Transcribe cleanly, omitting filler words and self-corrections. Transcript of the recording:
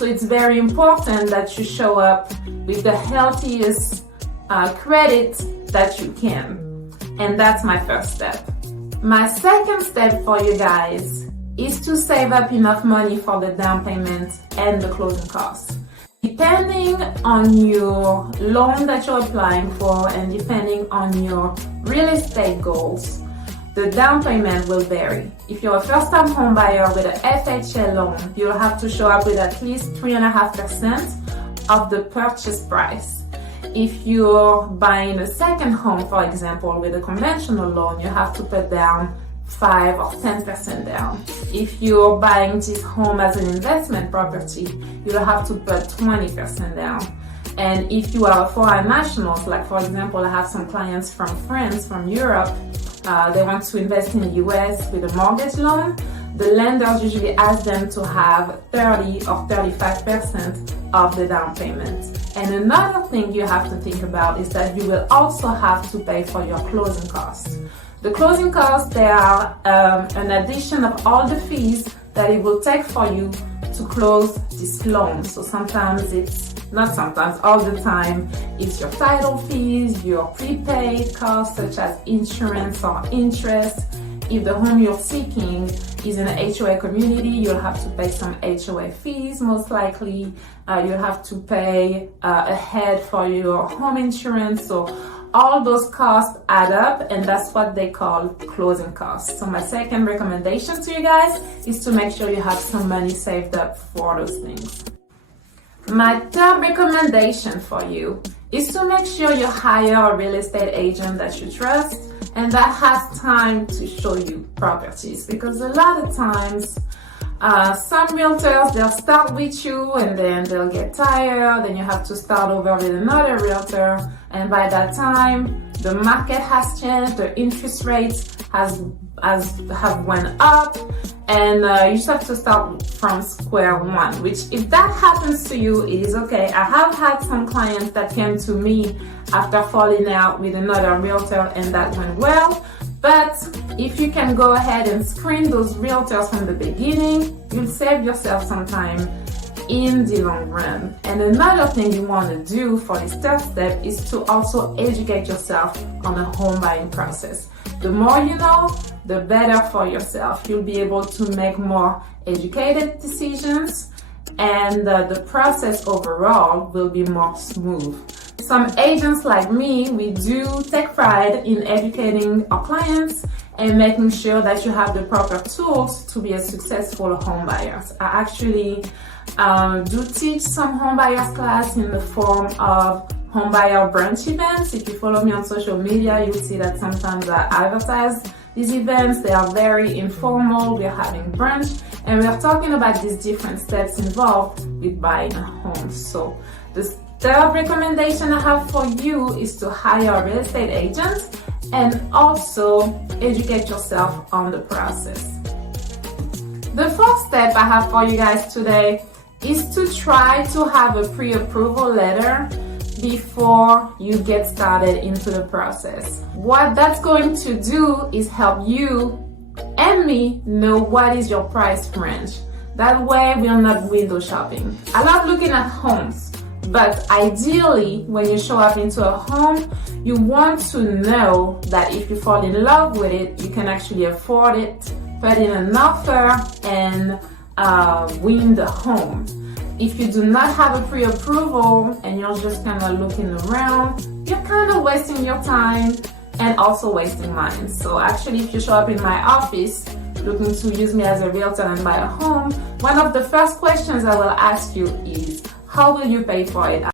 So it's very important that you show up with the healthiest credit that you can. And that's my first step. My second step for you guys is to save up enough money for the down payment and the closing costs. Depending on your loan that you're applying for and depending on your real estate goals, the down payment will vary. If you're a first-time home buyer with an FHA loan, you'll have to show up with at least 3.5% of the purchase price. If you're buying a second home, for example, with a conventional loan, you have to put down 5 or 10% down. If you're buying this home as an investment property, you'll have to put 20% down. And if you are foreign nationals, like for example, I have some clients from France, from Europe, they want to invest in the US with a mortgage loan, the lenders usually ask them to have 30 or 35% of the down payment. And another thing you have to think about is that you will also have to pay for your closing costs. The closing costs, they are an addition of all the fees that it will take for you to close this loan. So sometimes all the time, it's your title fees, your prepaid costs such as insurance or interest. If the home you're seeking is in an HOA community, you'll have to pay some HOA fees most likely. You'll have to pay ahead for your home insurance. So all those costs add up, and that's what they call closing costs. So my second recommendation to you guys is to make sure you have some money saved up for those things. My third recommendation for you is to make sure you hire a real estate agent that you trust and that has time to show you properties, because a lot of times some realtors, they'll start with you and then they'll get tired, then you have to start over with another realtor, and by that time the market has changed, the interest rates have went up, and you just have to start from square one, which if that happens to you, it is okay. I have had some clients that came to me after falling out with another realtor and that went well. But if you can go ahead and screen those realtors from the beginning, you'll save yourself some time in the long run. And another thing you want to do for this third step is to also educate yourself on the home buying process. The more you know, the better for yourself. You'll be able to make more educated decisions, and the process overall will be more smooth. Some agents like me, we do take pride in educating our clients and making sure that you have the proper tools to be a successful home buyer. I actually do teach some home buyers class in the form of home buyer brunch events. If you follow me on social media, you'll see that sometimes I advertise these events. They are very informal. We're having brunch and we're talking about these different steps involved with buying a home. So the third recommendation I have for you is to hire a real estate agent and also educate yourself on the process. The fourth step I have for you guys today is to try to have a pre-approval letter before you get started into the process. What that's going to do is help you and me know what is your price range. That way we're not window shopping. I love looking at homes, but ideally when you show up into a home, you want to know that if you fall in love with it, you can actually afford it, put in an offer, and win the home. If you do not have a pre-approval and you're just kind of looking around, you're kind of wasting your time and also wasting mine. So actually, if you show up in my office looking to use me as a realtor and buy a home, one of the first questions I will ask you is, how will you pay for it?